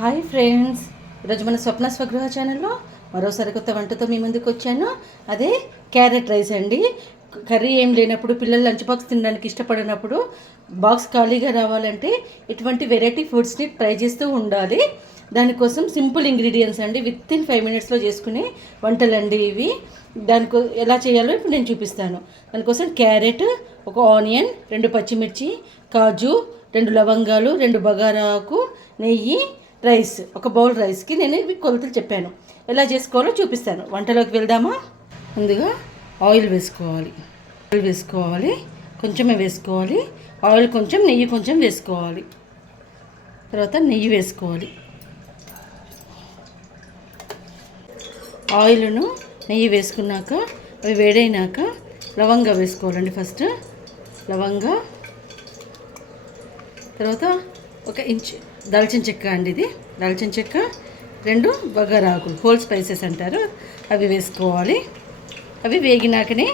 Hi friends, ఈరోజు మన స్వప్న స్వగృహ ఛానల్లో మరోసారి కొత్త వంటతో మీ ముందుకు వచ్చాను. అదే క్యారెట్ రైస్ అండి. కర్రీ ఏం లేనప్పుడు, పిల్లలు లంచ్ బాక్స్ తినడానికి ఇష్టపడినప్పుడు, బాక్స్ ఖాళీగా రావాలంటే ఇటువంటి వెరైటీ ఫుడ్స్ని ట్రై చేస్తూ ఉండాలి. దానికోసం సింపుల్ ఇంగ్రీడియంట్స్ అండి, విత్ ఇన్ 5 minutesలో చేసుకునే వంటలండి ఇవి. దానికో ఎలా చేయాలో ఇప్పుడు నేను చూపిస్తాను. దానికోసం క్యారెట్, ఒక ఆనియన్, 2 పచ్చిమిర్చి, కాజు, 2 లవంగాలు, 2 బగారాకు, నెయ్యి, రైస్. ఒక బౌల్ రైస్కి నేను ఇవి కొలతలు చెప్పాను. ఎలా చేసుకోవాలో చూపిస్తాను. వంటలోకి వెళ్దామా? ముందుగా ఆయిల్ వేసుకోవాలి. కొంచెమే వేసుకోవాలి. ఆయిల్ కొంచెం, నెయ్యి కొంచెం వేసుకోవాలి. తర్వాత నెయ్యి వేసుకోవాలి. ఆయిల్ను నెయ్యి వేసుకున్నాక అవి వేడైనాక లవంగా వేసుకోవాలండి. ఫస్ట్ లవంగా, తర్వాత 1 ఇంచ్ దాల్చిన చెక్క అండి. ఇది దాల్చిన చెక్క, 2 బగారాకులు, హోల్ స్పైసెస్ అంటారు, అవి వేసుకోవాలి. అవి వేగినాకనే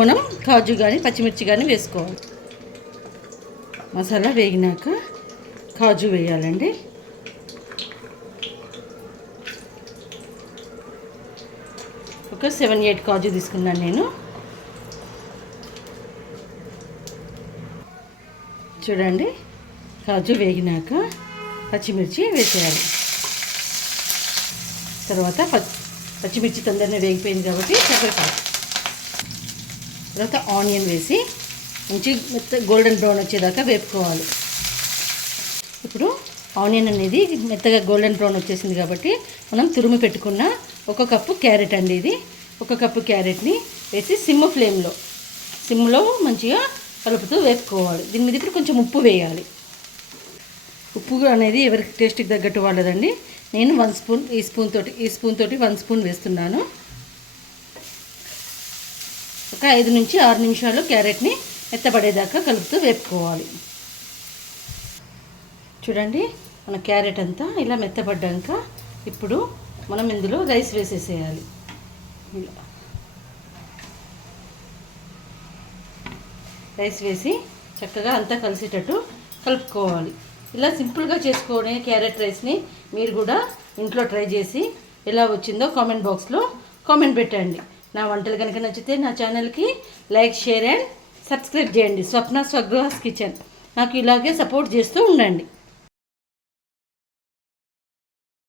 మనం కాజు కానీ పచ్చిమిర్చి కానీ వేసుకోవాలి. మసాలా వేగినాక కాజు వేయాలండి. ఒక 7-8 కాజు తీసుకున్నాను నేను. చూడండి, కాజు వేగినాక పచ్చిమిర్చి వేసేయాలి. తర్వాత పచ్చిమిర్చి తొందరగా వేగిపోయింది కాబట్టి చక్కెరపాకు, తర్వాత ఆనియన్ వేసి మంచి గోల్డెన్ బ్రౌన్ వచ్చేదాకా వేపుకోవాలి. ఇప్పుడు ఆనియన్ అనేది మెత్తగా గోల్డెన్ బ్రౌన్ వచ్చేసింది కాబట్టి మనం తురుము పెట్టుకున్న 1 కప్పు క్యారెట్ అండి. ఇది 1 కప్పు క్యారెట్ని వేసి సిమ్లో మంచిగా కలుపుతూ వేపుకోవాలి. దీని మీద ఇప్పుడు కొంచెం ఉప్పు వేయాలి. ఉప్పు అనేది ఎవరికి టేస్ట్కి తగ్గట్టు వాళ్ళదండి. నేను 1 స్పూన్, ఈ స్పూన్ తోటి 1 స్పూన్ వేస్తున్నాను. ఒక 5 నుంచి 6 నిమిషాలు క్యారెట్ని మెత్తబడేదాకా కలుపుతూ వేపుకోవాలి. చూడండి, మన క్యారెట్ అంతా ఇలా మెత్తబడ్డాక ఇప్పుడు మనం ఇందులో రైస్ వేసేసేయాలి. రైస్ వేసి చక్కగా అంతా కలిసేటట్టు కలుపుకోవాలి. ఇలా సింపుల్గా చేసుకునే క్యారెట్ రైస్ని మీరు కూడా ఇంట్లో ట్రై చేసి ఎలా వచ్చిందో కామెంట్ బాక్స్లో కామెంట్ పెట్టండి. నా వంటలు కనుక నచ్చితే నా ఛానల్కి లైక్, షేర్ అండ్ సబ్స్క్రైబ్ చేయండి. స్వప్న స్వగృహ కిచెన్. నాకు ఇలాగే సపోర్ట్ చేస్తూ ఉండండి.